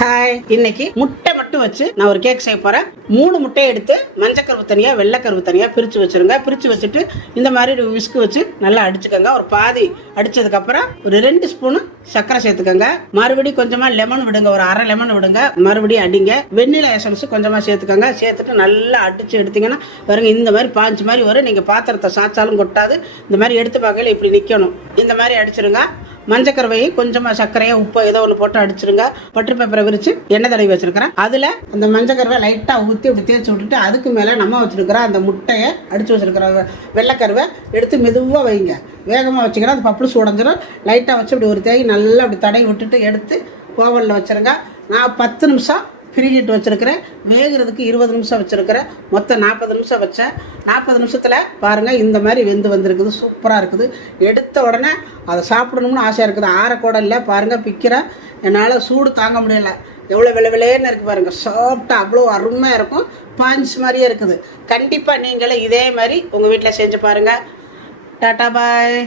Hi, இன்னைக்கு முட்டை மட்டும் வச்சு நான் ஒரு கேக் செய்ய போறேன். 3 முட்டையை எடுத்து மஞ்சக்கருவு தனியா வெள்ளைக்கருவு தனியா பிரிச்சு வச்சிருங்க. பிரிச்சு வச்சுட்டு இந்த மாதிரி விஸ்கு வச்சு நல்லா அடிச்சுக்கோங்க. ஒரு பாதி அடிச்சதுக்கு அப்புறம் ஒரு 2 ஸ்பூன் சர்க்கரை சேர்த்துக்கோங்க. மறுபடியும் கொஞ்சமா லெமன் விடுங்க, ஒரு அரை லெமன் விடுங்க. மறுபடியும் அடிங்க. வெண்ணிலா எசன்ஸ் கொஞ்சமா சேர்த்துக்கோங்க. சேர்த்துட்டு நல்லா அடிச்சு எடுத்தீங்கன்னா பாருங்க, இந்த மாதிரி பாஞ்சு மாதிரி வரும். நீங்க பாத்திரத்தை சாச்சாலும் கொட்டாது. இந்த மாதிரி எடுத்து பார்க்கல இப்படி நிக்கணும். இந்த மாதிரி அடிச்சிருங்க. மஞ்சக்கருவையும் கொஞ்சமா சர்க்கரையா உப்பு ஏதோ ஒன்று போட்டு அடிச்சிருங்க. பட்டர் பேப்பரை விரிச்சு எண்ணெய் தடவி வச்சிருக்கிறேன். அதுல அந்த மஞ்சக்கருவை லைட்டா ஊற்றி அப்படி தேய்ச்சி விட்டுட்டு அதுக்கு மேல நம்ம வச்சிருக்கிற அந்த முட்டையை அடிச்சு வச்சிருக்கிற வெள்ளைக்கருவை எடுத்து மெதுவாக வைங்க. வேகமாக வச்சுக்கிறேன். அது பப்புளுஸ் உடஞ்சிடும். லைட்டாக வச்சு அப்படி ஒரு தேய் நல்லா அப்படி தடவி விட்டுட்டு எடுத்து ஓவனில் வச்சிருங்க. நான் 10 நிமிஷம் ஃப்ரீஹீட் வச்சுருக்கிறேன். வேகிறதுக்கு 20 நிமிஷம் வச்சுருக்கிறேன். மொத்தம் 40 நிமிஷம் வச்சேன். 40 நிமிஷத்தில் பாருங்கள் இந்த மாதிரி வெந்து வந்திருக்குது. சூப்பராக இருக்குது. எடுத்த உடனே அதை சாப்பிடணும்னு ஆசையாக இருக்குது. ஆறக்கூட இல்லை. பாருங்கள், பிக்கிறேன். என்னால் சூடு தாங்க முடியலை. எவ்வளோ விளைவிலேன்னு இருக்குது பாருங்கள். சாப்பிட்டா அவ்வளோ அருமையாக இருக்கும். பாஞ்ச் மாதிரியே இருக்குது. கண்டிப்பாக நீங்களே இதே மாதிரி உங்கள் வீட்டில் செஞ்சு பாருங்கள். டாட்டா பாய்.